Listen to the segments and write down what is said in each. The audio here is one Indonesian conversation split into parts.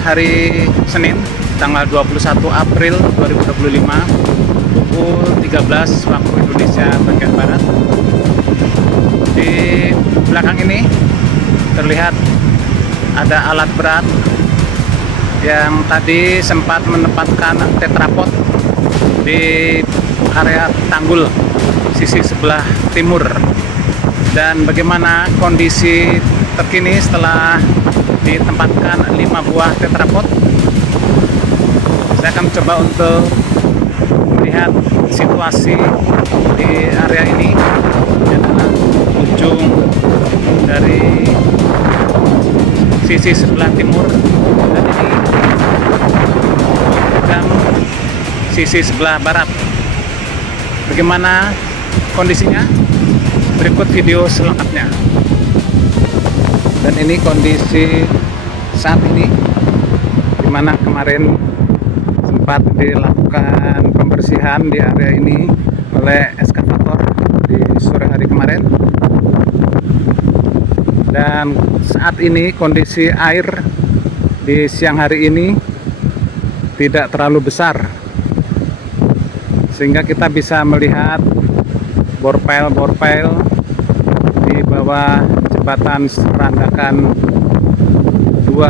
hari Senin tanggal 21 April 2025 pukul 13 waktu Indonesia bagian Barat. Di belakang ini terlihat ada alat berat yang tadi sempat menempatkan tetrapod di area tanggul sisi sebelah timur. Dan bagaimana kondisi terkini setelah ditempatkan 5 buah tetrapod? Saya akan mencoba untuk melihat situasi di area ini. Ini adalah ujung dari sisi sebelah timur, dan ini ujung sisi sebelah barat. Bagaimana kondisinya? Berikut video selengkapnya. Dan ini kondisi saat ini, dimana kemarin sempat dilakukan pembersihan di area ini oleh eskavator di sore hari kemarin. Dan saat ini kondisi air di siang hari ini tidak terlalu besar, sehingga kita bisa melihat borpel-borpel di bawah jembatan Serandakan 2.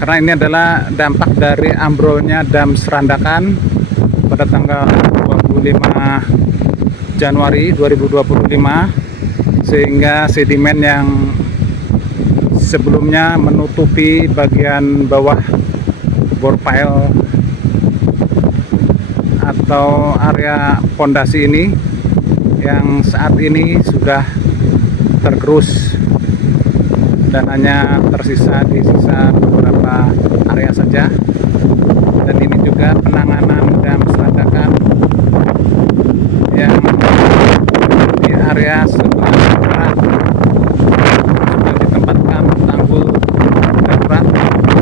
Karena ini adalah dampak dari ambrolnya dam Serandakan pada tanggal 25 Januari 2025, sehingga sedimen yang sebelumnya menutupi bagian bawah borpel atau area pondasi ini yang saat ini sudah tergerus dan hanya tersisa di sisa beberapa area saja. Dan ini juga penanganan dam Serandakan yang di area sebelah barat sudah ditempatkan tanggul darurat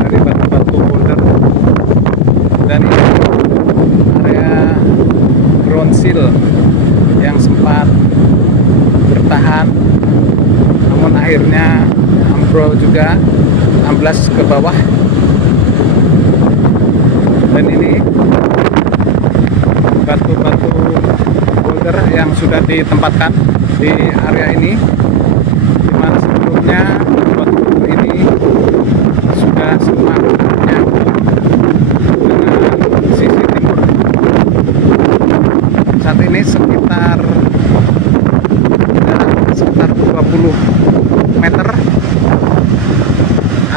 dari batu-batu boulder, dan ini area ground seal yang sempat bertahan namun akhirnya ambrol juga, amblas ke bawah. Dan ini batu-batu boulder yang sudah ditempatkan di area ini, dimana sebelumnya batu ini sudah sempat nyambung dengan sisi timur. Saat ini sekitar 20 meter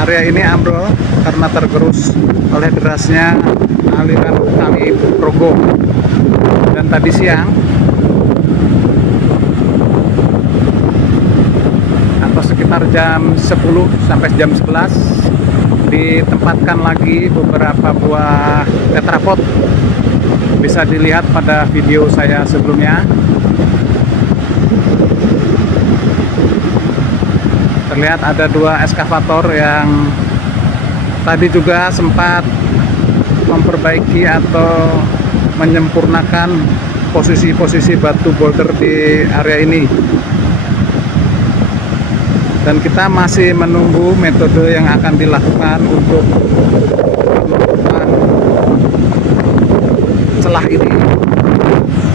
area ini ambrol karena tergerus oleh derasnya aliran Kali Progo. Dan tadi siang atau sekitar jam 10 sampai jam 11 ditempatkan lagi beberapa buah tetrapod. Bisa dilihat pada video saya sebelumnya. Terlihat ada 2 eskavator yang tadi juga sempat memperbaiki atau menyempurnakan posisi-posisi batu boulder di area ini. Dan kita masih menunggu metode yang akan dilakukan untuk penutupan celah ini.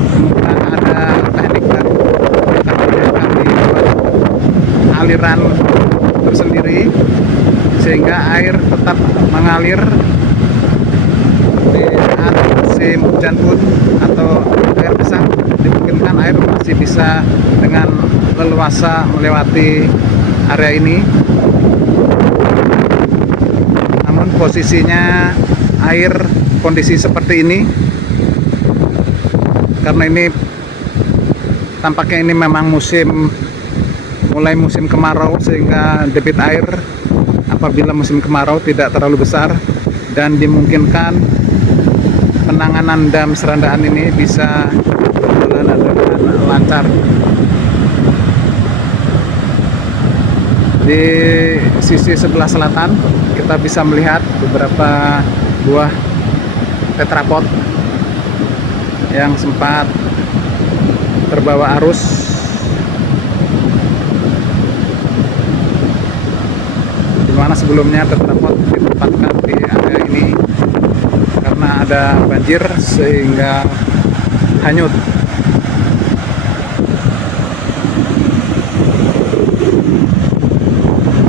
Kemungkinan ada teknik baru yang akan dibuat aliran tersendiri sehingga air tetap mengalir di saat musim hujan pun atau air besar. Dimungkinkan air masih bisa dengan leluasa melewati area ini. Namun posisinya air kondisi seperti ini karena ini tampaknya ini memang mulai musim kemarau, sehingga debit air apabila musim kemarau tidak terlalu besar dan dimungkinkan penanganan dam Serandakan ini bisa berjalan dengan lancar. Di sisi sebelah selatan kita bisa melihat beberapa buah tetrapod yang sempat terbawa arus. Dimana sebelumnya tetrapot ditempatkan di area ini karena ada banjir sehingga hanyut.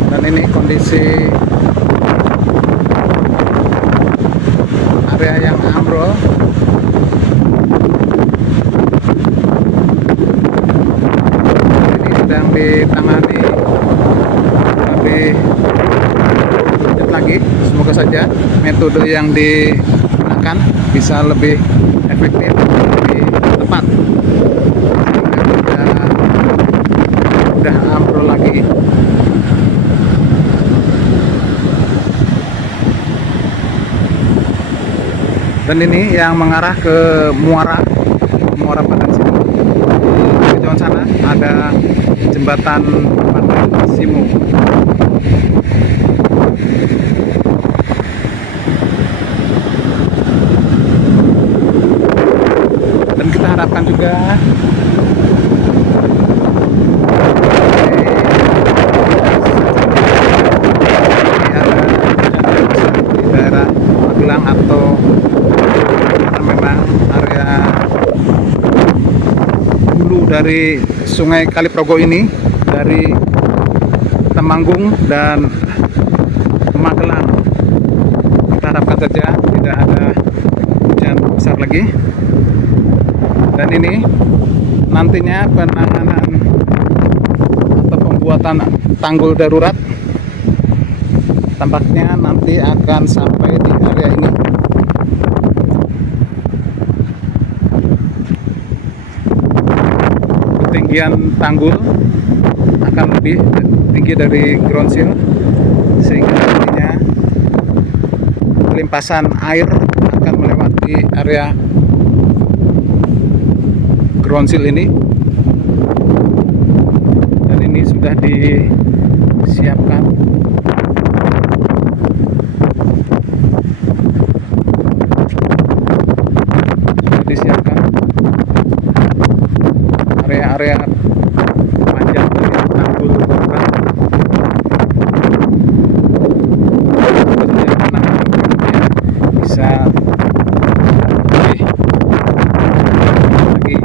Dan ini kondisi area yang ambrol. Ini sedang ditangani lebih lanjut lagi. Semoga saja metode yang digunakan bisa lebih efektif, lebih tepat, sehingga tidak mudah ambrol lagi. Dan ini yang mengarah ke Muara Padang Simu. Di kejauhan sana ada jembatan Padang Simu. Dan kita harapkan juga di daerah Magelang atau memang area hulu dari Sungai Kaliprogo ini, dari Temanggung dan Magelang. Kita harapkan saja tidak ada hujan besar lagi. Dan ini nantinya penanganan atau pembuatan tanggul darurat tampaknya nanti akan sampai di area ini. Ketinggian tanggul akan lebih tinggi dari ground seal, sehingga nantinya limpasan air akan melewati area ground seal ini. Dan ini sudah disiapkan. Area panjang dari tanggul darurat. Bisa lebih lagi.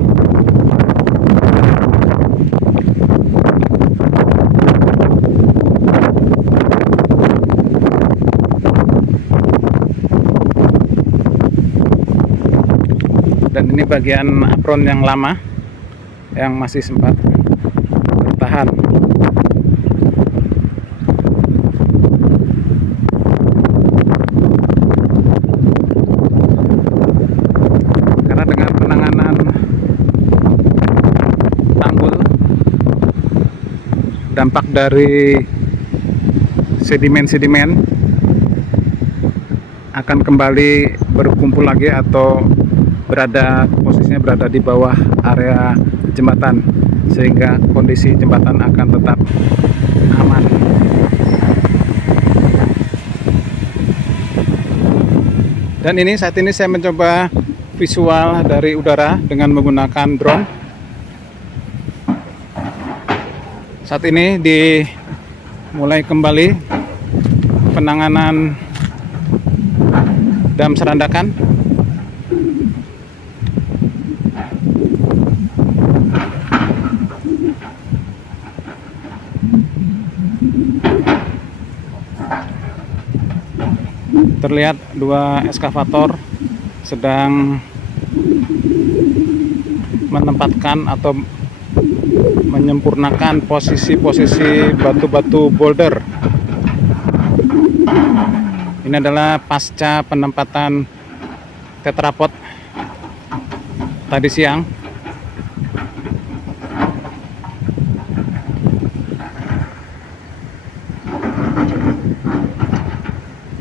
Dan ini bagian apron yang lama yang masih sempat bertahan. Karena dengan penanganan tanggul, dampak dari sedimen-sedimen akan kembali berkumpul lagi atau posisinya berada di bawah area jembatan, sehingga kondisi jembatan akan tetap aman. Dan ini saat ini saya mencoba visual dari udara dengan menggunakan drone. Saat ini dimulai kembali penanganan dam Serandakan. Terlihat dua eskavator sedang menempatkan atau menyempurnakan posisi-posisi batu-batu boulder. Ini adalah pasca penempatan tetrapod tadi siang.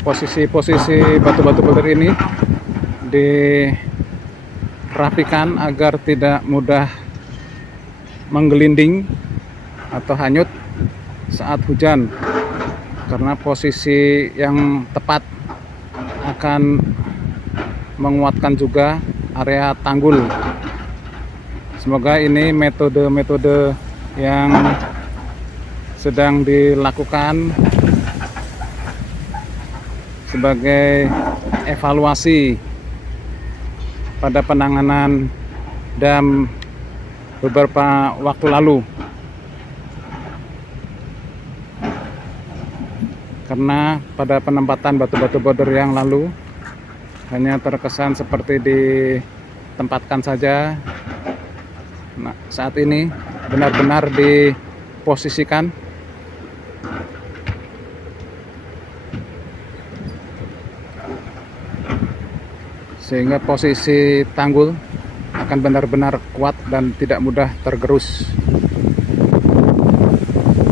Posisi-posisi batu-batu boulder ini dirapikan agar tidak mudah menggelinding atau hanyut saat hujan, karena posisi yang tepat akan menguatkan juga area tanggul, Semoga ini metode-metode yang sedang dilakukan sebagai evaluasi pada penanganan dam beberapa waktu lalu, karena pada penempatan batu-batu border yang lalu hanya terkesan seperti ditempatkan saja. Nah, saat ini benar-benar diposisikan sehingga posisi tanggul akan benar-benar kuat dan tidak mudah tergerus.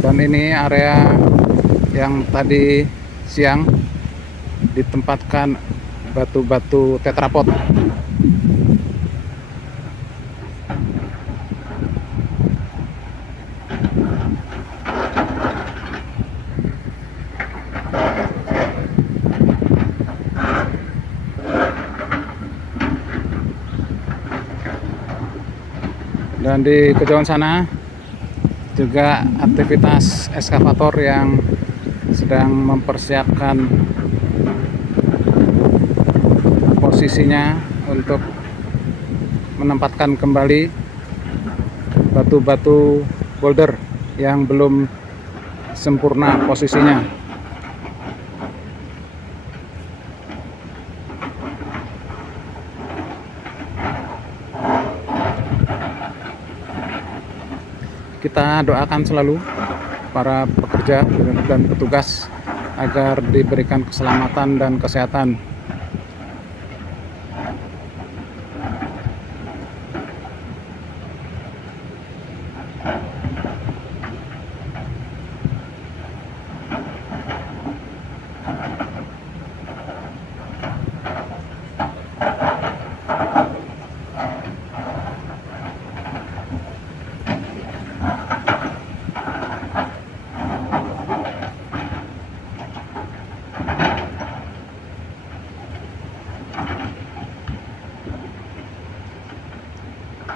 Dan ini area yang tadi siang ditempatkan batu-batu tetrapod. Dan di kejauhan sana juga aktivitas eskavator yang sedang mempersiapkan posisinya untuk menempatkan kembali batu-batu boulder yang belum sempurna posisinya. Kita doakan selalu para pekerja dan petugas agar diberikan keselamatan dan kesehatan.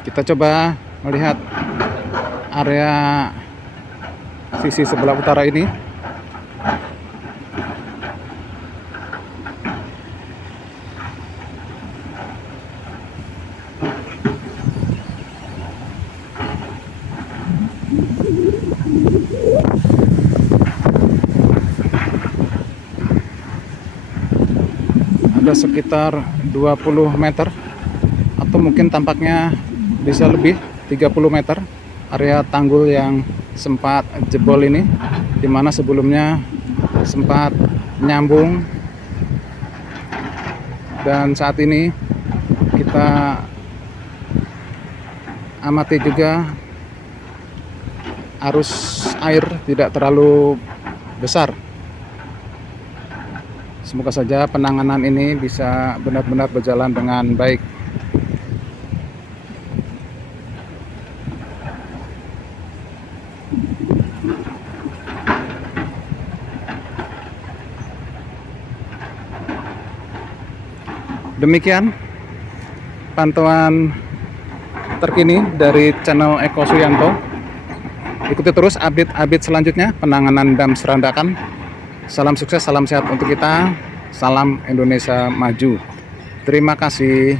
Kita coba melihat area sisi sebelah utara ini. Ada sekitar 20 meter atau mungkin tampaknya bisa lebih 30 meter area tanggul yang sempat jebol ini, dimana sebelumnya sempat nyambung. Dan saat ini kita amati juga arus air tidak terlalu besar. Semoga saja penanganan ini bisa benar-benar berjalan dengan baik. Demikian pantauan terkini dari channel Eko Suyanto. Ikuti terus update-update selanjutnya penanganan dam Serandakan. Salam sukses, salam sehat untuk kita. Salam Indonesia Maju. Terima kasih.